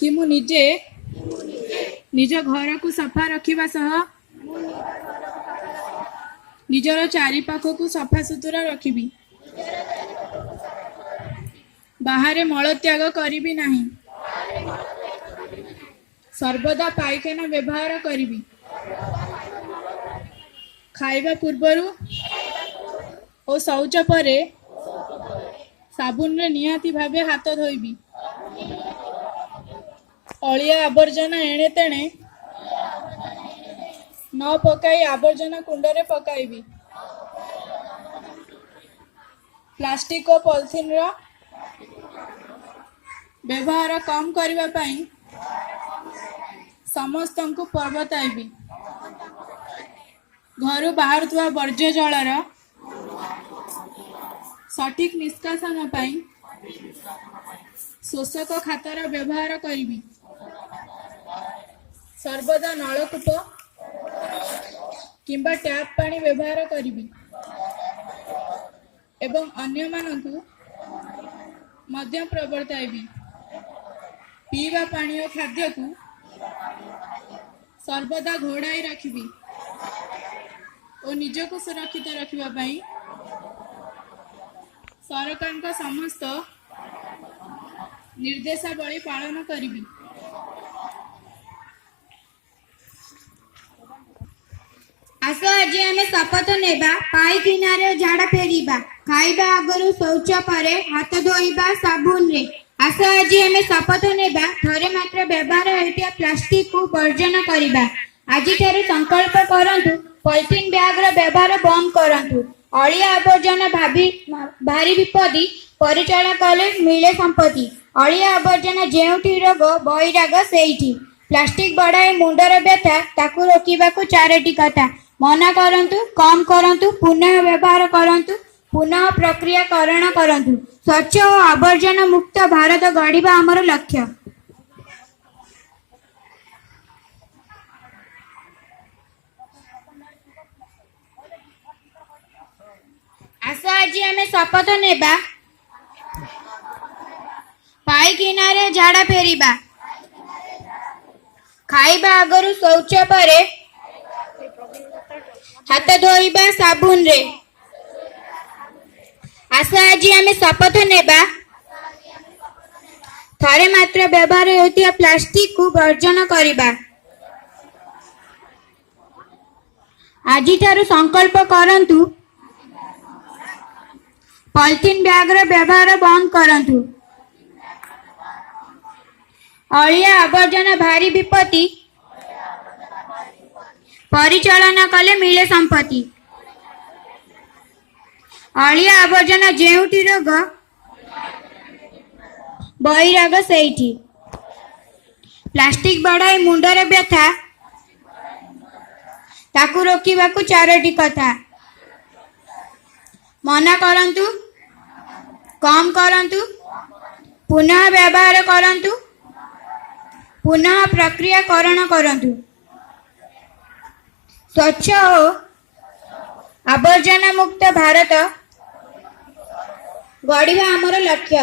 कि मु निजे निज घर को सफा रखिबा सह निजर चारि पाख को सफा सुतुरा रखिबी। बाहरे मल त्याग करिबी नाही। सर्वदा पायखाना व्यवहार करिबी। खाइबा पूर्वरु और शौच परे साबुन रे निहाती भावे हाथ धोइबी। अलिया आवर्जना एणे तेणे न पकाई आवर्जना कुंडरे पकाइबी। प्लास्टिक और पॉलिथीन रो व्यवहार कम करबा पई समस्तंकु पर्वताइबी। घर बाहर थुआ वर्ज्य जलर सठिक निष्कासन पई शोषक खातर व्यवहार करिबी। सर्वदा नलकूप किंबा टैप पानी व्यवहार करिबी एवं अन्य मानकु मध्य प्रवर्ताइबी। पीवा पानी और खाद्य को सर्वदा घोड़ाई रखिबी और निज को सुरक्षित रखिबा पई सरकार का समस्त निर्देशावली पालन करिबी। आस आज आम शपथ नेबा पाई किनारे झाड़ा फेरिबा। खाइबा आगरु शौच परे हाथ धोइबा साबुन रे। आस आज आम शपथ नेबा थरे मात्र व्यवहार होइतिया प्लास्टिक को वर्जन करिबा। आजि ठारू संकल्प करंतु पॉलिथीन बैग रो व्यवहार बंद करंतु। अलिया आवर्जना भारी विपदी परिचालन कले मिले संपत्ति। अलिया आवर्जना जेउठी रोग बैराग सेइठी। प्लास्टिक बढ़ाई मुंडर व्यथा ताकू रोकिबाकू चारोटी कथा। मना करंतु कम करंतु पुनः व्यवहार करंतु पुनः प्रक्रियाकरण करंतु। स्वच्छ और आवर्जना मुक्त भारत गढ़िबा आमर लक्ष्य। आस आज आम शपथ नेबा पाई किनारे झाड़ा फेरिबा। खाइबा आगरु शौच परे हाथ धोइबा साबुन रे। आस आज आम शपथ नेबा थरे मात्र व्यवहार होतिया प्लास्टिक को वर्जन करिबा। आजि ठारू संकल्प करंतु पॉलिथीन बैग रो व्यवहार बंद करंतु। अलिया आवर्जना भारी विपत्ति परिचालन कले मिले संपत्ति। अलिया आवर्जना जेउठी रोग बैराग सेइठी। प्लास्टिक बढ़ाई मुंडर व्यथा ताकू रोकिबाकू चारोटी कथा। मना करंतु कम करंतु पुनः व्यवहार करंतु पुनः प्रक्रियाकरण करंतु। स्वच्छ और आवर्जना मुक्त भारत गढ़िबा आमर लक्ष्य।